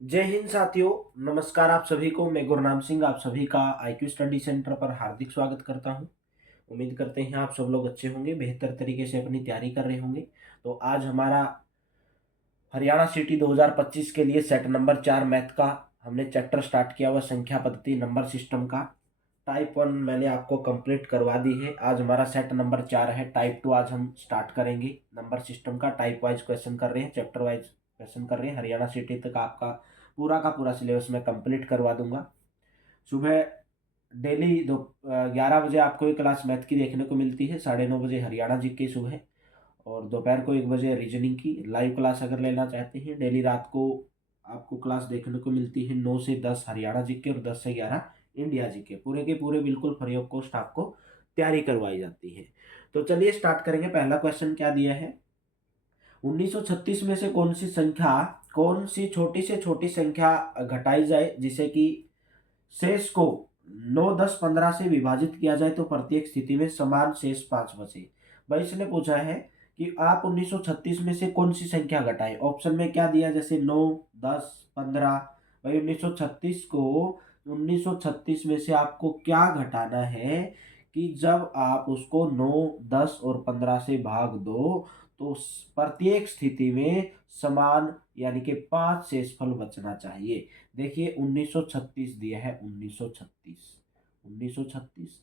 जय हिंद साथियों। नमस्कार आप सभी को। मैं गुरनाम सिंह आप सभी का आईक्यू स्टडी सेंटर पर हार्दिक स्वागत करता हूं। उम्मीद करते हैं आप सब लोग अच्छे होंगे, बेहतर तरीके से अपनी तैयारी कर रहे होंगे। तो आज हमारा हरियाणा सिटी 2025 के लिए सेट नंबर 4 मैथ का हमने चैप्टर स्टार्ट किया हुआ, संख्या पद्धति नंबर सिस्टम का। टाइप 1 मैंने आपको कंप्लीट करवा दी है। आज हमारा सेट नंबर 4 है। टाइप 2 आज हम स्टार्ट करेंगे नंबर सिस्टम का। टाइप वाइज क्वेश्चन कर रहे हैं, चैप्टर वाइज क्वेश्चन कर रहे हैं। हरियाणा सिटी तक आपका पूरा का पूरा सिलेबस मैं कंप्लीट करवा दूंगा। सुबह डेली 11 बजे आपको एक क्लास मैथ की देखने को मिलती है, 9:30 बजे हरियाणा जी की सुबह, और दोपहर को 1 बजे रीजनिंग की लाइव क्लास अगर लेना चाहते हैं। डेली रात को आपको क्लास देखने को मिलती है 9 से 10 हरियाणा जीके और 10 से 11 इंडिया जीके। पूरे के पूरे बिल्कुल फ्री ऑफ कॉस्ट आपको तैयारी करवाई जाती है। तो चलिए स्टार्ट करेंगे। पहला क्वेश्चन क्या दिया है, 1936 में से कौन सी छोटी से छोटी संख्या घटाई जाए जिसे कि शेष को 9, 10, 15 से विभाजित किया जाए तो प्रत्येक स्थिति में समान शेष 5 बचे। भाई इसने पूछा है कि आप 1936 में से कौन सी संख्या घटाएं। ऑप्शन में क्या दिया, जैसे 9, 10, 15। भाई 1936 में से आपको क्या घटाना है कि जब आप उसको 9, 10 और 15 से भाग दो तो प्रत्येक स्थिति में समान यानी कि 5 शेषफल बचना चाहिए। देखिए 1936 दिया है, 1936, 1936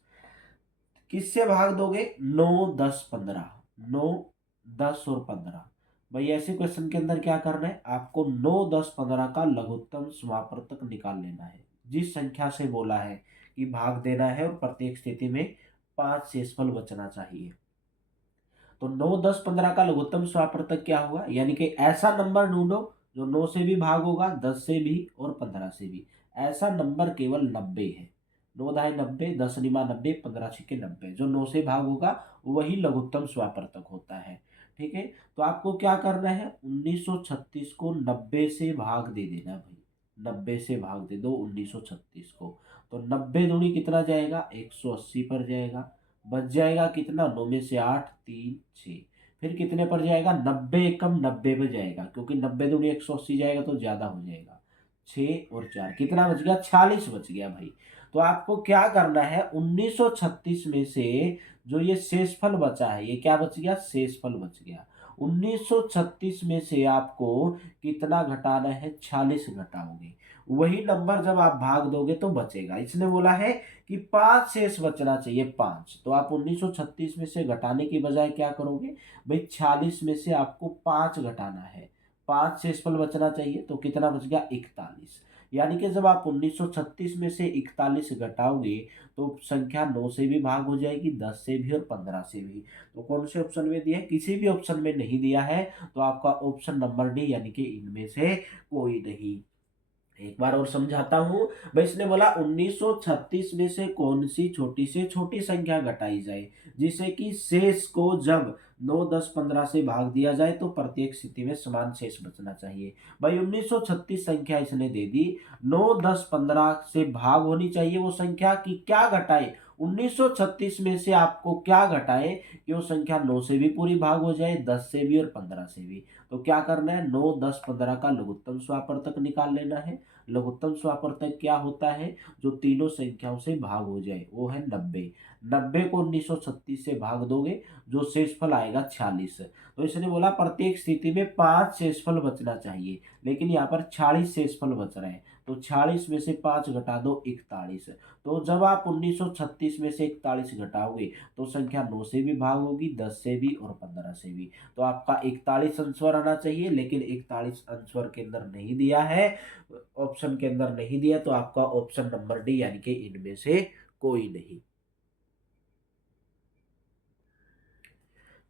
किससे भाग दोगे, 9, 10, 15, 9, 10 और 15। भाई ऐसे क्वेश्चन के अंदर क्या करना है, आपको 9, 10, 15 का लघुत्तम समापवर्तक निकाल लेना है। जिस संख्या से बोला है कि भाग देना है और प्रत्येक स्थिति में 5 शेषफल बचना चाहिए, तो 9, 10, 15 का लघुत्तम समापवर्तक क्या हुआ, यानी कि ऐसा नंबर ढूंढो जो 9 से भी भाग होगा, 10 से भी और 15 से भी। ऐसा नंबर केवल 90 है। 9 दाई 90, 10 निमा 90, 15 छिके 90। जो 9 से भाग होगा वही लघुत्तम समापवर्तक होता है। ठीक है, तो आपको क्या करना है, 1936 को 90 से भाग दे देना भाई। 90 से भाग दे दो 1936 को, तो 90 दूनी कितना जाएगा, 180 पर जाएगा। बच जाएगा कितना, 9 में से 8, 3, 6। फिर कितने पर जाएगा, 90 एकम 90 पर जाएगा, क्योंकि 90 दूनी 180 जाएगा तो ज्यादा हो जाएगा। 6 और 4 कितना बच गया, 46 बच गया भाई। तो आपको क्या करना है, 1936 में से जो ये शेषफल बचा है, ये क्या बच गया, शेषफल बच गया। 1936 में से आपको कितना घटाना है, 46 घटाओगे। वही नंबर जब आप भाग दोगे तो बचेगा। इसने बोला है कि 5 शेष बचना चाहिए, 5। तो आप 1936 में से घटाने की बजाय क्या करोगे भाई, 46 में से आपको 5 घटाना है। 5 शेषफल बचना चाहिए, तो कितना बच गया, 41। यानी कि जब आप 1936 में से 41 घटाओगे तो संख्या 9 से भी भाग हो जाएगी, 10 से भी और 15 से भी। तो कौन से ऑप्शन में दिया है, किसी भी ऑप्शन में नहीं दिया है, तो आपका ऑप्शन नंबर डी यानी कि इनमें से कोई नहीं। एक बार और समझाता हूं। भाई इसने बोला 1936 में से कौन सी छोटी से छोटी संख्या घटाई जाए जिसे कि शेष को जब 9, 10, 15 से भाग दिया जाए तो प्रत्येक स्थिति में समान शेष बचना चाहिए। भाई 1936 संख्या इसने दे दी, 9, 10, 15 से भाग होनी चाहिए वो संख्या की क्या घटाए, 1936 में से आपको क्या घटाए कि वो संख्या 9 से भी पूरी भाग हो जाए, 10 से भी और 15 से भी। तो क्या करना है, 9, 10, 15 का लघुत्तम स्वापवर्तक निकाल लेना है। लघुत्तम स्वापवर्तक क्या होता है, जो तीनों संख्याओं से भाग हो जाए, वो है 90। 90 को 1936 से भाग दोगे, जो शेषफल आएगा 46। तो इसने बोला प्रत्येक स्थिति में 5 शेषफल बचना चाहिए, लेकिन यहाँ पर 46 शेषफल बच रहे हैं। तो 46 में से 5 घटा दो, 41। तो जब आप 1936 में से 41 घटाओगे तो संख्या 9 से भी भाग होगी, 10 से भी और 15 से भी। तो आपका 41 आंसर आना चाहिए, लेकिन 41 आंसर के अंदर नहीं दिया है, ऑप्शन के अंदर नहीं दिया, तो आपका ऑप्शन नंबर डी यानी कि इनमें से कोई नहीं।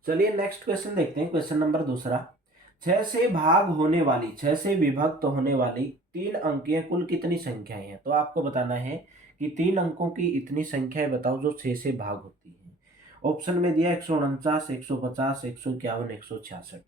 चलिए नेक्स्ट क्वेश्चन देखते हैं। क्वेश्चन नंबर दूसरा, 6 से विभक्त होने वाली 3 अंकीय कुल कितनी संख्याएं हैं। तो आपको बताना है कि 3 अंकों की इतनी संख्याएं बताओ जो 6 से भाग होती हैं। ऑप्शन में दिया 149, 150, 151, 166।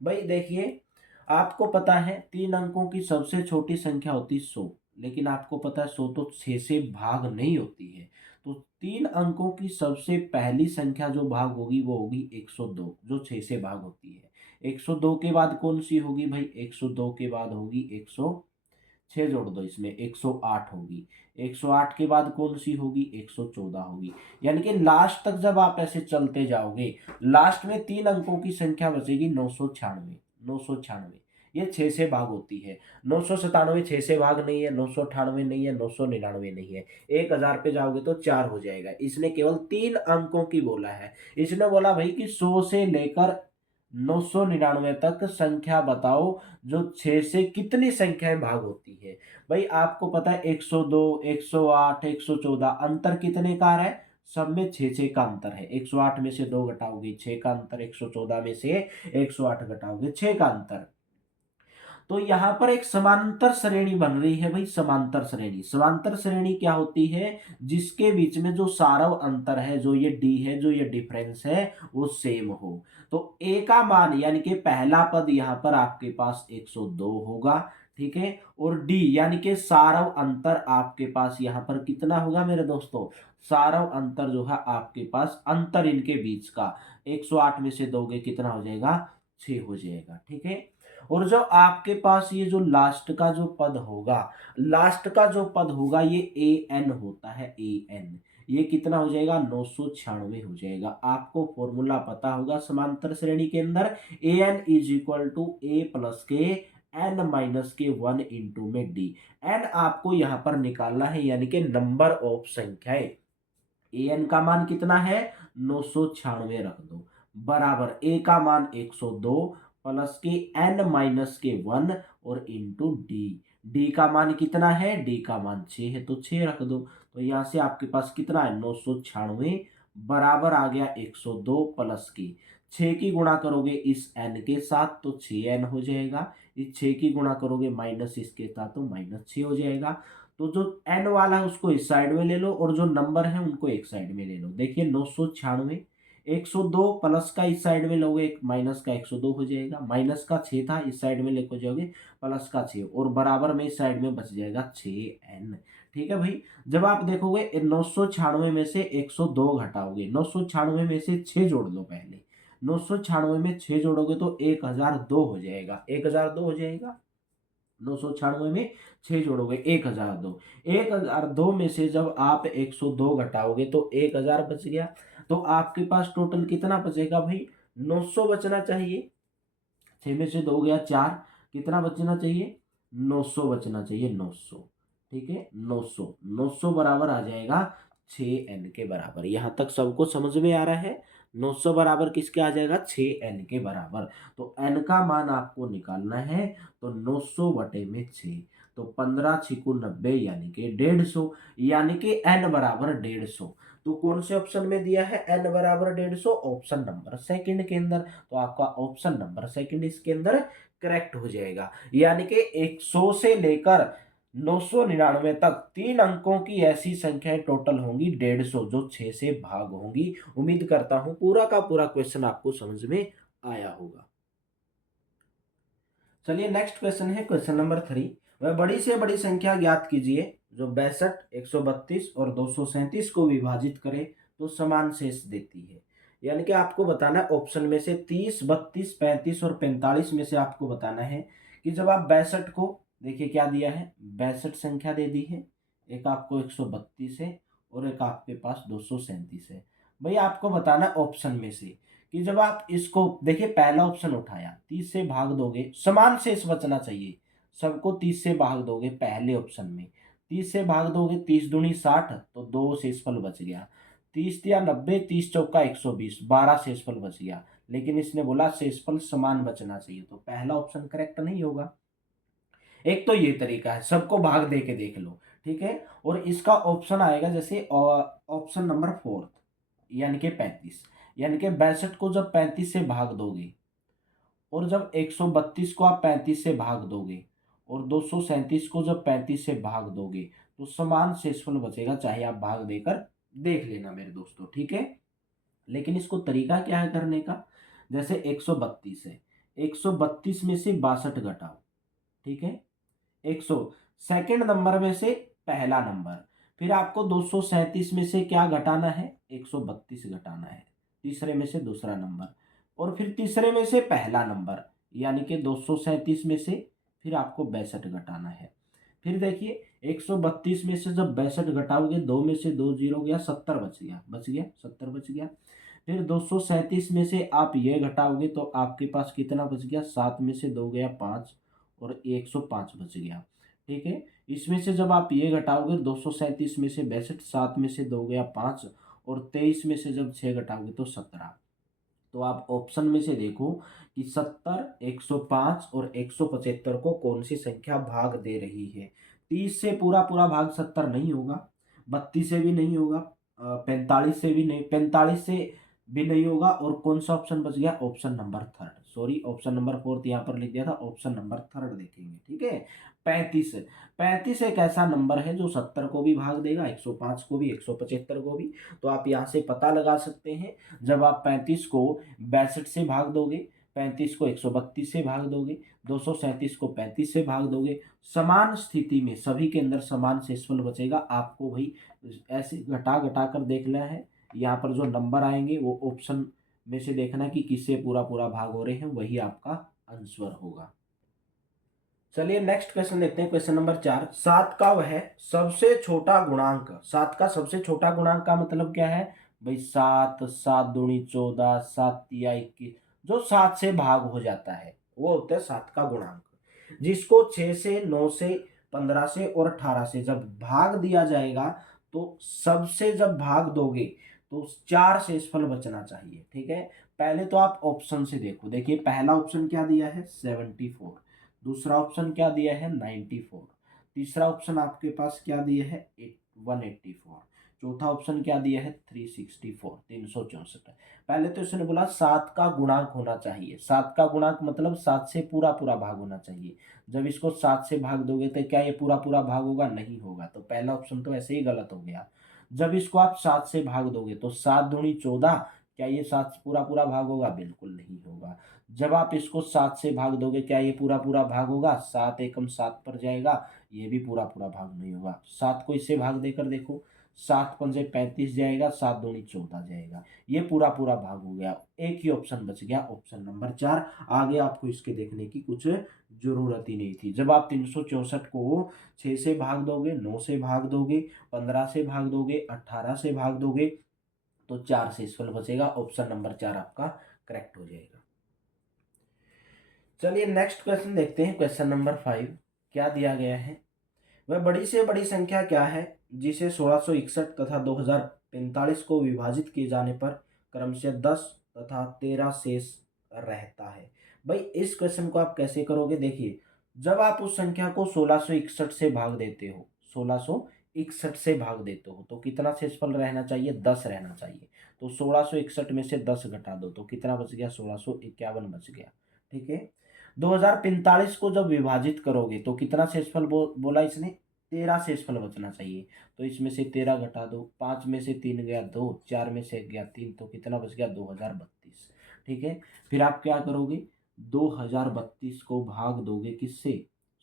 भाई देखिए, आपको पता है 3 अंकों की सबसे छोटी संख्या होती 100, लेकिन आपको पता है 100 तो 6 से भाग नहीं होती है। तो 3 अंकों की सबसे पहली संख्या जो भाग होगी वो होगी 102, जो 6 से भाग होती है। 102 के बाद कौन सी होगी भाई, 102 के बाद होगी 100 6 जोड़ दो इसमें, 108 होगी। 108 के बाद कौन सी होगी, 114 होगी। यानी कि लास्ट तक जब आप ऐसे चलते जाओगे, लास्ट में 3 अंकों की संख्या बचेगी 996। 996 ये 6 से भाग होती है। 997 6 से भाग नहीं है, 998 नहीं है, 999 नहीं है। 1000 पे जाओगे तो 4 हो जाएगा। इसने केवल 3 अंकों की बोला है। इसने बोला भाई कि 100 से लेकर 999 तक संख्या बताओ जो 6 से कितनी संख्याएं भाग होती है। भाई आपको पता है 102, 108, 114 अंतर कितने का आ रहा है, सब में 6 का अंतर है। 108 में से 2 घटाओगे 6 का अंतर, 114 में से 108 घटाओगे 6 का अंतर। तो यहां पर एक समांतर श्रेणी बन रही है भाई, समांतर श्रेणी। समांतर श्रेणी क्या होती है, जिसके बीच में जो सारव अंतर है, जो ये डी है, जो ये डिफरेंस है, वो सेम हो। तो ए का मान यानी कि पहला पद यहां पर आपके पास 102 होगा, ठीक है। और डी यानी कि सारव अंतर आपके पास यहां पर कितना होगा मेरे दोस्तों, सारव अंतर जो है आपके पास, अंतर इनके बीच का 108 में से दोगे कितना हो जाएगा, 6 हो जाएगा, ठीक है। और जो आपके पास ये जो लास्ट का जो पद होगा, लास्ट का जो पद होगा ये ए एन होता है, ए एन। ये कितना हो जाएगा, 996 हो जाएगा। आपको फॉर्मूला पता होगा समांतर श्रेणी के अंदर, A N is equal to A plus के एन माइनस के 1 इंटू में डी। एन आपको यहां पर निकालना है, यानी कि नंबर ऑफ संख्याएं। ए एन का मान कितना है, 996 रख दो, बराबर ए का मान 102 प्लस के एन माइनस के 1 और इंटू डी। डी का मान कितना है, डी का मान 6 है, तो 6 रख दो। तो यहां से आपके पास कितना है, 996 बराबर आ गया 102 प्लस की 6 की गुणा करोगे इस एन के साथ तो 6n हो जाएगा। इस 6 की गुणा करोगे माइनस इसके साथ तो -6 हो जाएगा। तो जो एन वाला है उसको इस साइड में ले लो और जो नंबर है उनको एक साइड में ले लो। देखिए 996, 102 प्लस का इस साइड में लोगे, एक माइनस का 102 हो जाएगा। माइनस का 6 था, इस साइड में लेकर जाओगे प्लस का 6 और बराबर में इस साइड में बच जाएगा 6n। ठीक है भाई। जब आप देखोगे 996 में से 102 घटाओगे, 996 में से 6 जोड़ लो पहले। 996 में 6 जोड़ोगे तो 1002 हो जाएगा, 1002 हो जाएगा। 996 में 6 जोड़ोगे 1002। 1002 में से जब आप 102 घटाओगे तो 1000 बच गया। तो आपके पास टोटल कितना बचेगा भाई, 900 बचना चाहिए। 6 में से 2 गया 4, कितना बचना चाहिए, 900 बचना चाहिए, 900। ठीक है, 900, 900 बराबर आ जाएगा 6n के बराबर। यहां तक सबको समझ में आ रहा है। 900 बराबर किसके आ जाएगा, 6n के बराबर। तो n का मान आपको निकालना है, तो 900 बटे में 6, तो 15 छिकू 90 यानी कि 150, यानी कि n बराबर 150। तो कौन से ऑप्शन में दिया है n बराबर 150, ऑप्शन नंबर सेकंड के अंदर। तो आपका ऑप्शन नंबर सेकंड इसके अंदर करेक्ट हो जाएगा। यानी कि 100 से लेकर 999 तक 3 अंकों की ऐसी संख्याएं टोटल होंगी 150, जो 6 से भाग होंगी। उम्मीद करता हूं पूरा का पूरा क्वेश्चन आपको समझ में आया होगा। चलिए नेक्स्ट क्वेश्चन है क्वेश्चन नंबर 3। वह बड़ी से बड़ी संख्या ज्ञात कीजिए जो 62, 132 और 237 को विभाजित करे तो समान शेष देती है। यानी कि आपको बताना है ऑप्शन में से 30, 32, 35 और 45 में से आपको बताना है कि जब आप 62 को, देखिए क्या दिया है, 62 संख्या दे दी है, एक आपको 132 है और एक आपके पास 237 है। भाई आपको बताना ऑप्शन में से कि जब आप इसको देखिए, पहला ऑप्शन उठाया 30 से भाग दोगे, समान शेष बचना चाहिए, सबको 30 से भाग दोगे पहले ऑप्शन में। 30 से भाग दोगे, 30 दूनी 60, तो 2 शेषफल बच गया। 30 या 90, 30 चौका 120, 12 शेषफल बच गया। लेकिन इसने बोला शेषफल समान बचना चाहिए, तो पहला ऑप्शन करेक्ट नहीं होगा। एक तो ये तरीका है, सबको भाग दे के देख लो, ठीक है। और इसका ऑप्शन आएगा जैसे ऑप्शन नंबर 4, यानी कि 35। यानी कि 62 को जब 35 से भाग दोगे और जब 132 को आप 35 से भाग दोगे और 237 को जब 35 से भाग दोगे तो समान शेषफल बचेगा, चाहे आप भाग देकर देख लेना मेरे दोस्तों, ठीक है। लेकिन इसको तरीका क्या है करने का, जैसे 132 है, 132 में से 62 घटाओ, ठीक है। 100 सेकंड नंबर में से पहला नंबर, फिर आपको 237 में से क्या घटाना है, 132 घटाना है, तीसरे में से दूसरा नंबर, और फिर तीसरे में से पहला नंबर, यानी कि 237 में से फिर आपको 62 घटाना है। फिर देखिए 132 में से जब 62 घटाओगे, 2 में से 2 जीरो गया, 70 बच गया 70 बच गया। फिर 237 में से आप ये घटाओगे तो आपके पास कितना बच गया, 7 में से 2 गया 5 और 105 बच गया। ठीक है, इसमें से जब आप ये घटाओगे 237 में से 62, 7 में से 2 गया 5 और 23 में से जब 6 घटाओगे तो 17। तो आप ऑप्शन में से देखो कि 70, 105 और 175 को कौन सी संख्या भाग दे रही है। 30 से पूरा पूरा भाग 70 नहीं होगा, 32 से भी नहीं होगा, 45 से भी नहीं, 45 से भी नहीं होगा। और कौन सा ऑप्शन बच गया, option number third, sorry option number fourth यहाँ पर लिख दिया था, ऑप्शन नंबर थर्ड देखेंगे। ठीक है, 35। 35 एक ऐसा नंबर है जो 70 को भी भाग देगा, 105 को भी, 175 को भी। तो आप यहाँ से पता लगा सकते हैं, जब आप 35 को 62 से भाग दोगे, 35 को 132 से भाग दोगे, 237 को 35 से भाग दोगे, समान स्थिति में सभी के अंदर समान शेषफल बचेगा। आपको भाई ऐसे घटा घटा कर देखना है, यहाँ पर जो नंबर आएंगे वो ऑप्शन में से देखना कि किससे पूरा पूरा भाग हो रहे हैं, वही आपका आंसर होगा। चलिए नेक्स्ट क्वेश्चन देखते हैं, क्वेश्चन नंबर 4। 7 का वह सबसे छोटा गुणांक, 7 का सबसे छोटा गुणांक का मतलब क्या है भाई, 7, 7 दूनी 14, 7 तिया 21, जो 7 से भाग हो जाता है वो होता है 7 का गुणांक। जिसको 6 से, 9 से, 15 से और 18 से जब भाग दिया जाएगा तो सबसे जब भाग दोगे तो 4 शेषफल बचना चाहिए। ठीक है, पहले तो आप ऑप्शन से देखो, देखिए पहला ऑप्शन क्या दिया है 74, दूसरा ऑप्शन क्या दिया है 94, तीसरा ऑप्शन आपके पास क्या दिया है 184, चौथा ऑप्शन क्या दिया है 364, 364। पहले तो इसने बोला 7 का गुणांक होना चाहिए, 7 का गुणांक मतलब 7 से पूरा पूरा भाग होना चाहिए। जब इसको 7 से भाग दोगे तो क्या ये पूरा पूरा भाग होगा, नहीं होगा, तो पहला ऑप्शन तो ऐसे ही गलत हो गया। जब इसको आप 7 से भाग दोगे तो 7 दूनी 14, क्या ये 7 से पूरा पूरा भाग होगा, बिल्कुल नहीं होगा। जब आप इसको 7 से भाग दोगे क्या ये पूरा पूरा भाग होगा, 7 एकम 7 पर जाएगा, ये भी पूरा पूरा भाग नहीं होगा। 7 को इससे भाग देकर देखो, 7 पंजे 35 जाएगा, 7 दूनी 14 जाएगा, ये पूरा पूरा भाग हो गया। एक ही ऑप्शन बच गया, ऑप्शन नंबर 4। आगे आपको इसके देखने की कुछ जरूरत ही नहीं थी। जब आप 364 को 6 से भाग दोगे, 9 से भाग दोगे, 15 से भाग दोगे, 18 से भाग दोगे तो 4 शेषफल बचेगा, ऑप्शन नंबर 4 आपका करेक्ट हो जाएगा। चलिए नेक्स्ट क्वेश्चन देखते हैं, क्वेश्चन नंबर 5। क्या दिया गया है, वह बड़ी से बड़ी संख्या क्या है जिसे 1661 तथा 2045 को विभाजित किए जाने पर क्रमशः 10 तथा 13 शेष रहता है। भाई इस क्वेश्चन को आप कैसे करोगे, देखिए जब आप उस संख्या को 1661 से भाग देते हो, 1661 से भाग देते हो तो कितना शेषफल रहना चाहिए, 10 रहना चाहिए। तो 1661 में से 10 घटा दो तो कितना बच गया, 1651 बच गया। ठीक है, 2045 को जब विभाजित करोगे तो कितना शेषफल बोला इसने, 13 शेषफल बचना चाहिए। तो इसमें से 13 घटा दो, 5 में से 3 गया 2, 4 में से गया 3, तो कितना बच गया 2032। ठीक है, फिर आप क्या करोगे, 2032 को भाग दोगे किससे,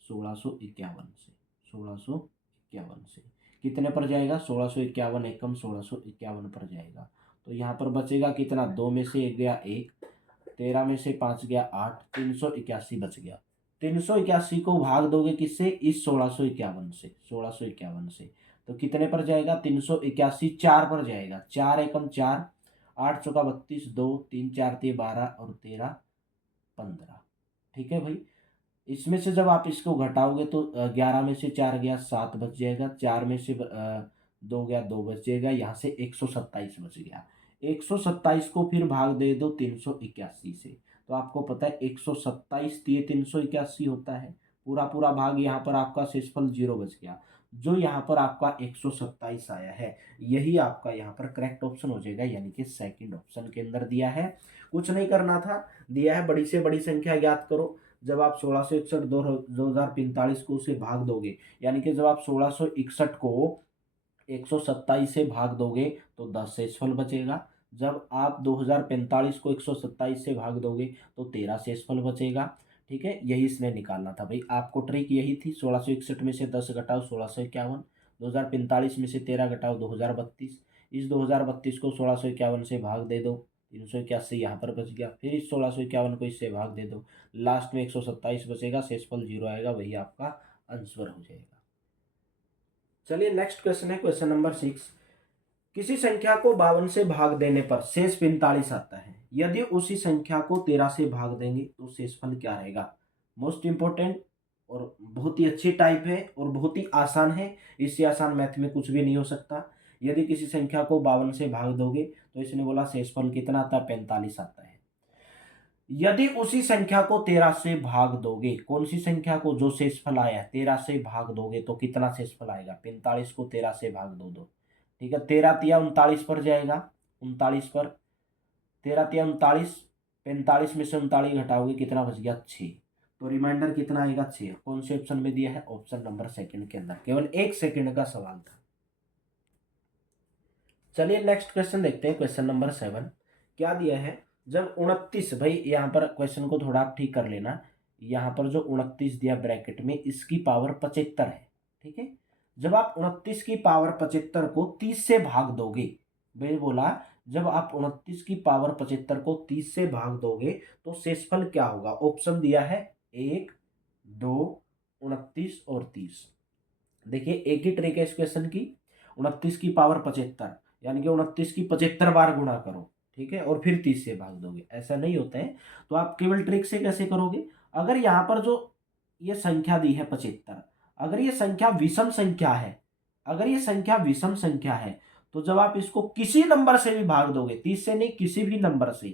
1651 से, 1651 से कितने पर जाएगा, 1651 एकम 1651 पर जाएगा। तो यहाँ पर बचेगा कितना, 2 में से 1 गया 1, 13 में से 5 गया 8, 381 बच गया। 381 को भाग दोगे किससे, इस 1651 से, 1651 से तो कितने पर जाएगा, 381 4 पर जाएगा, 4 एकम 4, 8 चौका 32, 2 3 4 12 और 13 15। ठीक है भाई, इसमें से जब आप इसको घटाओगे तो 11 में से 4 गया 7 बच जाएगा, 4 में से 2 गया 2 बच जाएगा, यहाँ से 127 बच गया। 127 को फिर भाग दे दो 381 से, तो आपको पता है 127 दिए 381 होता है, पूरा पूरा भाग यहाँ पर आपका शेषफल 0 बच गया। जो यहाँ पर आपका 127 आया है यही आपका यहाँ पर करेक्ट ऑप्शन हो जाएगा, यानी कि सेकंड ऑप्शन के अंदर दिया है। कुछ नहीं करना था, दिया है बड़ी से बड़ी संख्या ज्ञात करो। जब आप 1661 2045 को उसे भाग दोगे, यानी कि जब आप 1661 को 127 से भाग दोगे तो 10 शेषफल बचेगा। जब आप 2045 को 127 से भाग दोगे तो 13 शेषफल बचेगा। ठीक है, यही इसने निकालना था भाई, आपको ट्रिक यही थी। 1661 में से 10 घटाओ 1651, 2045 में से 13 घटाओ 2032, इस 2032 को 1651 से भाग दे दो, 381 यहाँ पर बच गया, फिर इस 1651 को इससे भाग दे दो, लास्ट में 127 बचेगा, शेषफल 0 आएगा, वही आपका आंसर हो जाएगा। चलिए नेक्स्ट क्वेश्चन है क्वेश्चन नंबर 6। किसी संख्या को 52 से भाग देने पर शेष 45 आता है, यदि उसी संख्या को 13 से भाग देंगे तो शेषफल क्या रहेगा। मोस्ट इंपॉर्टेंट और बहुत ही अच्छी टाइप है और बहुत ही आसान है, इससे आसान मैथ में कुछ भी नहीं हो सकता। यदि किसी संख्या को 52 से भाग दोगे तो इसने बोला शेषफल कितना आता है, 45 आता है। यदि उसी संख्या को 13 से भाग दोगे, कौन सी संख्या को, जो शेषफल आया है 13 से भाग दोगे तो कितना शेषफल आएगा, 45 को 13 से भाग दो। ठीक है, 13 तिया 39 पर जाएगा, 39 पर 13 तिया 39, 45 में से 39 घटाओगे कितना बच गया, 6। तो रिमाइंडर कितना आएगा, 6। कौन से ऑप्शन में दिया है, ऑप्शन नंबर सेकंड के अंदर। केवल 1 सेकंड का सवाल था। चलिए नेक्स्ट क्वेश्चन देखते हैं, क्वेश्चन नंबर 7। क्या दिया है, जब 29, भाई यहाँ पर क्वेश्चन को थोड़ा आप ठीक कर लेना। यहाँ पर जो 29 दिया ब्रैकेट में, इसकी पावर 75 है। ठीक है, जब आप 29 की पावर 75 को 30 से भाग दोगे, भाई बोला जब आप 29 की पावर 75 को 30 से भाग दोगे तो शेषफल क्या होगा। ऑप्शन दिया है 1, 2, 29 और 30। देखिए एक ही ट्रिक है इस क्वेश्चन की। 29 की पावर 75 यानी कि 29 की 75 बार गुणा करो, ठीक है, और फिर 30 से भाग दोगे, ऐसा नहीं होता है। तो आप केवल ट्रिक से कैसे करोगे, अगर यहाँ पर जो ये संख्या दी है 75, अगर ये संख्या विषम संख्या है, अगर ये संख्या विषम संख्या है तो जब आप इसको किसी नंबर से भी भाग दोगे, 30 से नहीं किसी भी नंबर से,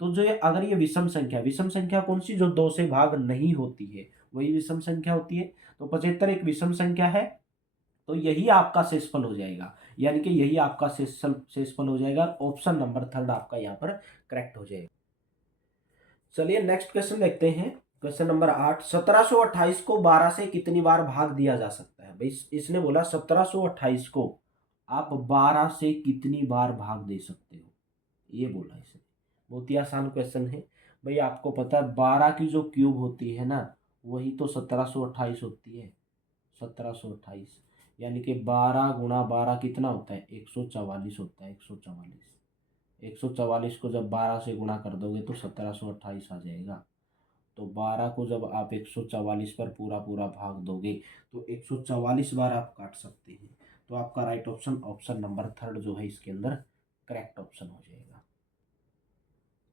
तो जो ये अगर ये विषम संख्या कौन सी, जो 2 से भाग नहीं होती है वही विषम संख्या होती है। तो 75 एक विषम संख्या है, तो यही आपका शेषफल हो जाएगा, यानी कि यही आपका शेषफल हो जाएगा। ऑप्शन नंबर थर्ड आपका यहाँ पर करेक्ट हो जाएगा। चलिए नेक्स्ट क्वेश्चन देखते हैं, क्वेश्चन नंबर 8। 1728 को 12 से कितनी बार भाग दिया जा सकता है। भाई इसने बोला 1728 को आप 12 से कितनी बार भाग दे सकते हो, ये बोला इसने। बहुत ही आसान क्वेश्चन है। भाई आपको पता है 12 की जो क्यूब होती है ना, वही तो 1728 होती है। 1728 यानी कि 12 × 12 कितना होता है, 144 होता है। 144 को जब 12 से गुणा कर दोगे तो 1728 आ जाएगा। तो 12 को जब आप 144 पर पूरा पूरा भाग दोगे तो 144 बार आप काट सकते हैं। तो आपका right option, option number third जो है इसके अंदर करेक्ट ऑप्शन हो जाएगा।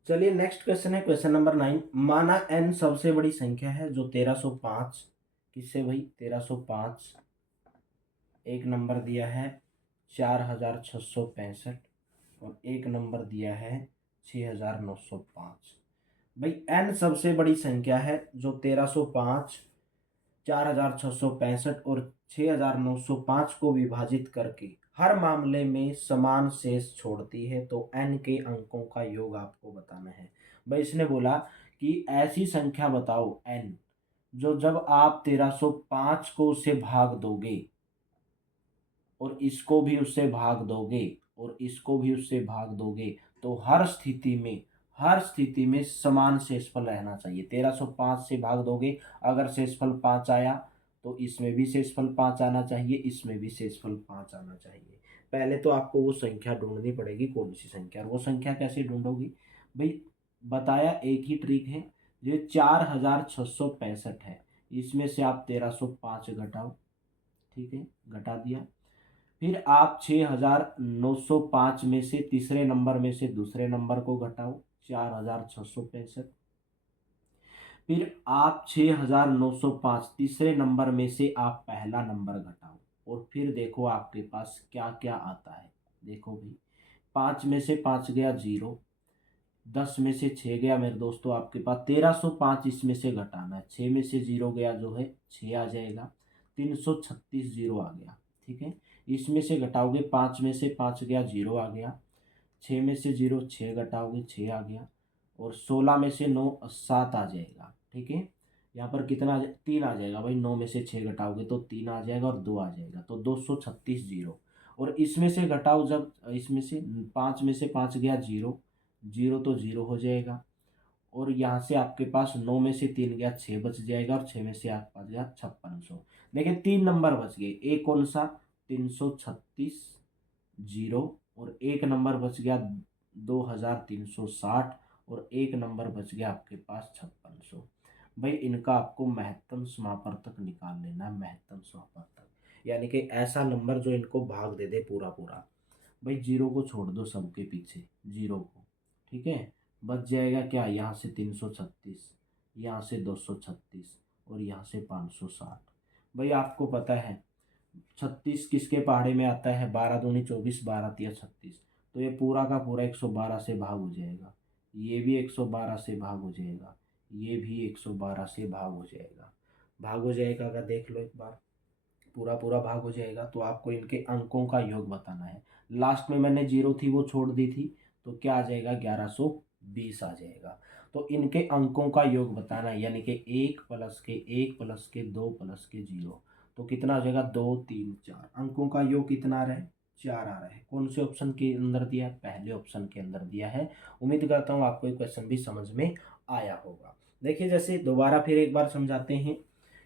चलिए नेक्स्ट क्वेश्चन है क्वेश्चन नंबर 9। माना n सबसे बड़ी संख्या है जो 1305, किससे भाई, 1305। एक नंबर दिया है 4665 और एक नंबर दिया है 6905। भाई n सबसे बड़ी संख्या है जो 1305, 4665 और 6905 को विभाजित करके हर मामले में समान शेष छोड़ती है, तो n के अंकों का योग आपको बताना है। भाई इसने बोला कि ऐसी संख्या बताओ n जो जब आप 1305 को उससे भाग दोगे और इसको भी उससे भाग दोगे और इसको भी उससे भाग दोगे तो हर स्थिति में समान शेषफल रहना चाहिए। 1305 से भाग दोगे, अगर शेषफल 5 आया तो इसमें भी शेषफल 5 आना चाहिए, इसमें भी शेषफल 5 आना चाहिए। पहले तो आपको वो संख्या ढूंढनी पड़ेगी, कौन सी संख्या, और वो संख्या कैसे ढूंढोगी भाई, बताया एक ही ट्रिक है। ये 4665 है, इसमें से आप 1305 घटाओ, ठीक है, घटा दिया। फिर आप 6905 में से तीसरे नंबर में से दूसरे नंबर को घटाओ, 4665। फिर आप 6905 तीसरे नंबर में से आप पहला नंबर घटाओ और फिर देखो आपके पास क्या क्या आता है। देखो भाई, 5 में से 5 गया 0, 10 में से 6 गया मेरे दोस्तों आपके पास 1305, इसमें से घटाना है। 6 में से 0 गया जो है 6 आ जाएगा, 336 0 आ गया, ठीक है। इसमें से घटाओगे, 5 में से 5 गया 0 आ गया, 6 में से 0 6 घटाओगे 6 आ गया, और 16 में से 9 7 आ जाएगा, ठीक है। यहाँ पर कितना 3 आ जाएगा भाई, 9 में से 6 घटाओगे तो 3 आ जाएगा और 2 आ जाएगा, तो 236 0। और इसमें से घटाओ, जब इसमें से 5 में से 5 गया 0, 0 तो 0 हो जाएगा, और यहाँ से आपके पास 9 में से 3 गया 6 बच जाएगा, और 6 में से आपके पास गया 5600। देखिए 3 नंबर बच गए, एक कौन सा, 336 0, और एक नंबर बच गया 2360, और एक नंबर बच गया आपके पास 5600। भाई इनका आपको महत्तम समापवर्तक निकाल लेना है, महत्तम समापवर्तक। यानी कि ऐसा नंबर जो इनको भाग दे दे पूरा पूरा। भाई जीरो को छोड़ दो सबके पीछे, जीरो को, ठीक है। बच जाएगा क्या, यहाँ से 336, यहाँ से 236 और यहाँ से 560। भाई आपको पता है 36 किसके पहाड़े में आता है, 12 दूनी 24, 12 तिया 36। तो ये पूरा का पूरा 112 से भाग हो जाएगा, ये भी 112 से भाग हो जाएगा, ये भी 112 से भाग हो जाएगा। भाग हो जाएगा अगर देख लो एक बार, पूरा पूरा भाग हो जाएगा। तो आपको इनके अंकों का योग बताना है। लास्ट में मैंने जीरो थी वो छोड़ दी थी, तो क्या आ जाएगा, 1120 आ जाएगा। तो इनके अंकों का योग बताना है, यानी कि 1 प्लस के 1 प्लस के 2 प्लस के 0। तो कितना आ जाएगा, 2 3 4। अंकों का योग कितना आ रहा है, 4 आ रहा है। कौन से ऑप्शन के अंदर दिया है, पहले ऑप्शन के अंदर दिया है। उम्मीद करता हूँ आपको ये क्वेश्चन भी समझ में आया होगा। देखिए जैसे दोबारा फिर एक बार समझाते हैं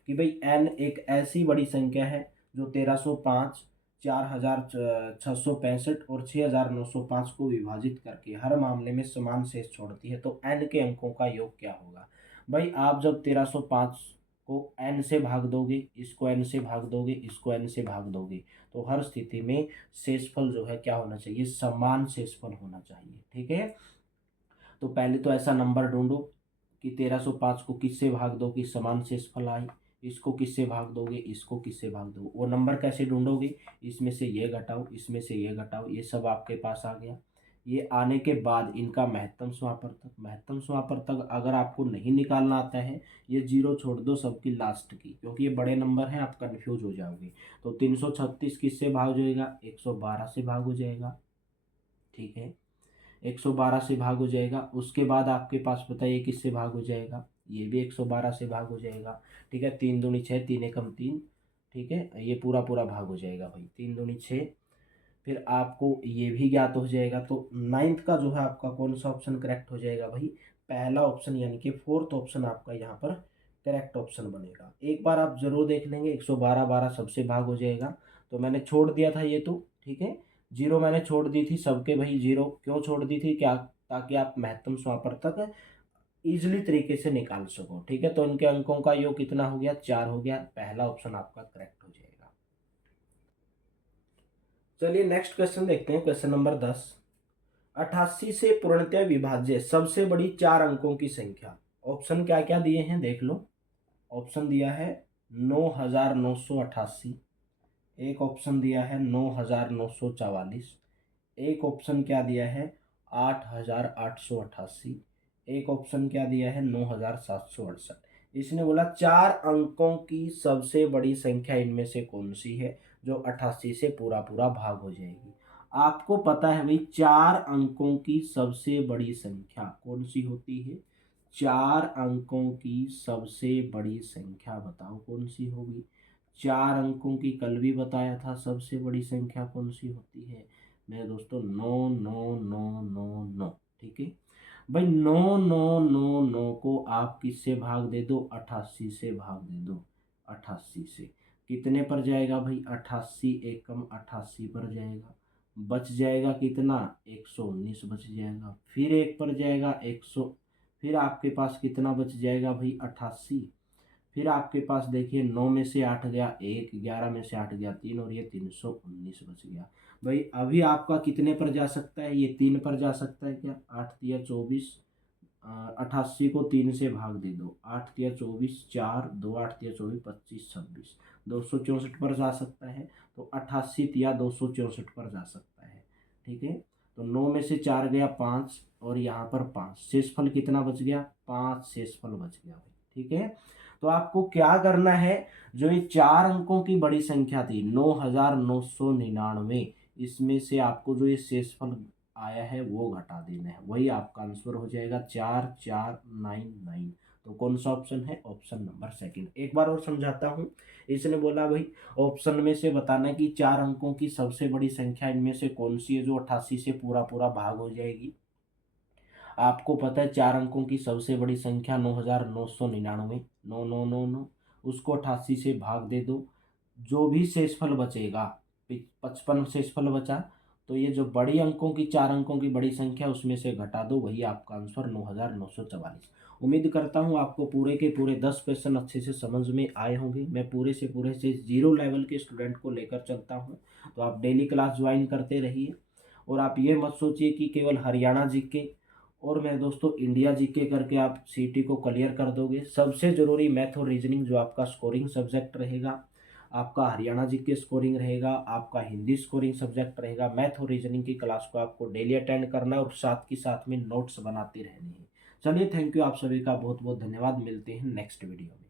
कि भाई n एक ऐसी बड़ी संख्या है जो 1305, 4665 और 6905 को विभाजित करके हर मामले में समान शेष छोड़ती है। तो n के अंकों का योग क्या होगा। भाई आप जब 1305 को n से भाग दोगे, इसको n से भाग दोगे, इसको n से भाग दोगे, तो हर स्थिति में शेषफल जो है क्या होना चाहिए, समान शेषफल होना चाहिए, ठीक है। तो पहले तो ऐसा नंबर ढूंढो कि 1305 को किससे भाग दो कि समान शेषफल आए, इसको किससे भाग दोगे, इसको किससे भाग दो। वो नंबर कैसे ढूंढोगे, इसमें से ये घटाओ, इसमें से ये घटाओ, ये सब आपके पास आ गया। ये आने के बाद इनका महत्तम समापवर्तक, महत्तम समापवर्तक अगर आपको नहीं निकालना आता है, ये जीरो छोड़ दो सबकी लास्ट की, क्योंकि ये बड़े नंबर हैं, आप कन्फ्यूज हो जाओगे। तो 336 किससे भाग हो जाएगा, 112 से भाग हो जाएगा, ठीक है। 112 से भाग हो जाएगा। उसके बाद आपके पास बताइए किससे भाग हो जाएगा, ये भी 112 से भाग हो जाएगा, ठीक है। 3 दूनी 6, 3 एकम 3, ठीक है। ये पूरा पूरा भाग हो जाएगा भाई, 3 दूनी 6। फिर आपको ये भी ज्ञात हो जाएगा। तो नाइन्थ का जो है आपका कौन सा ऑप्शन करेक्ट हो जाएगा भाई, पहला ऑप्शन, यानी कि फोर्थ ऑप्शन आपका यहाँ पर करेक्ट ऑप्शन बनेगा। एक बार आप जरूर देख लेंगे, 112 12 सबसे भाग हो जाएगा। तो मैंने छोड़ दिया था ये तो, ठीक है। जीरो मैंने छोड़ दी थी सबके, भाई जीरो क्यों छोड़ दी थी, क्या, ताकि आप महत्तम समापवर्तक इजिली तरीके से निकाल सको, ठीक है। तो इनके अंकों का योग कितना हो गया, 4 हो गया। पहला ऑप्शन आपका करेक्ट हो जाएगा। चलिए नेक्स्ट क्वेश्चन देखते हैं, क्वेश्चन नंबर 10। 88 से पूर्णतः विभाज्य सबसे बड़ी 4 अंकों की संख्या। ऑप्शन क्या क्या दिए हैं देख लो। ऑप्शन दिया है 9988, एक ऑप्शन दिया है 9944, एक ऑप्शन क्या दिया है 8888, एक ऑप्शन क्या दिया है 9768। इसने बोला 4 अंकों की सबसे बड़ी संख्या इनमें से कौन सी है जो 88 से पूरा पूरा भाग हो जाएगी। आपको पता है भाई 4 अंकों की सबसे बड़ी संख्या कौन सी होती है, 4 अंकों की सबसे बड़ी संख्या बताओ कौन सी होगी। 4 अंकों की कल भी बताया था, सबसे बड़ी संख्या कौन सी होती है मेरे दोस्तों, 9999, ठीक है। भाई 9999 को आप किससे भाग दे दो, 88 से भाग दे दो। 88 से कितने पर जाएगा भाई, 88 एकम 88 पर जाएगा। बच जाएगा कितना, 119 बच जाएगा। फिर एक पर जाएगा 100, फिर आपके पास कितना बच जाएगा भाई, 88। फिर आपके पास देखिए 9 में से 8 गया 1, 11 में से 8 गया 3, और ये 319 बच गया। भाई अभी आपका कितने पर जा सकता है, ये 3 पर जा सकता है क्या, 8 तिया 24, 88 को 3 से भाग दे दो, 8 तिया 24, 4 2 8 तिया 24, 25 26, 264 पर जा सकता है। तो 88 तिया 264 पर जा सकता है, ठीक है। तो 9 में से 4 गया 5, और यहाँ पर 5, शेषफल कितना बच गया, 5 शेषफल बच गया भाई, ठीक है। तो आपको क्या करना है, जो ये 4 अंकों की बड़ी संख्या थी 9999, इसमें से आपको जो ये शेषफल आया है वो घटा देना है, वही आपका आंसर हो जाएगा 4499। तो कौन सा ऑप्शन है, ऑप्शन नंबर सेकंड। एक बार और समझाता हूँ। इसने बोला भाई ऑप्शन में से बताना कि 4 अंकों की सबसे बड़ी संख्या इनमें से कौन सी है जो 88 से पूरा पूरा भाग हो जाएगी। आपको पता है 4 अंकों की सबसे बड़ी संख्या 9999, 9999, उसको 88 से भाग दे दो। जो भी शेषफल बचेगा, 55 शेषफल बचा, तो ये जो बड़ी अंकों की 4 अंकों की बड़ी संख्या उसमें से घटा दो, वही आपका आंसर 9944। उम्मीद करता हूँ आपको पूरे के पूरे 10 क्वेश्चन अच्छे से समझ में आए होंगे। मैं पूरे से पूरे से ज़ीरो लेवल के स्टूडेंट को लेकर चलता हूँ, तो आप डेली क्लास ज्वाइन करते रहिए। और आप ये मत सोचिए कि केवल हरियाणा जीके और मैं दोस्तों इंडिया जीके करके आप सीटी को क्लियर कर दोगे। सबसे ज़रूरी मैथ और रीजनिंग जो आपका स्कोरिंग सब्जेक्ट रहेगा, आपका हरियाणा जीके स्कोरिंग रहेगा, आपका हिंदी स्कोरिंग सब्जेक्ट रहेगा। मैथ और रीजनिंग की क्लास को आपको डेली अटेंड करना है और साथ के साथ में नोट्स बनाते रहने हैं। चलिए, थैंक यू, आप सभी का बहुत बहुत धन्यवाद। मिलते हैं नेक्स्ट वीडियो में।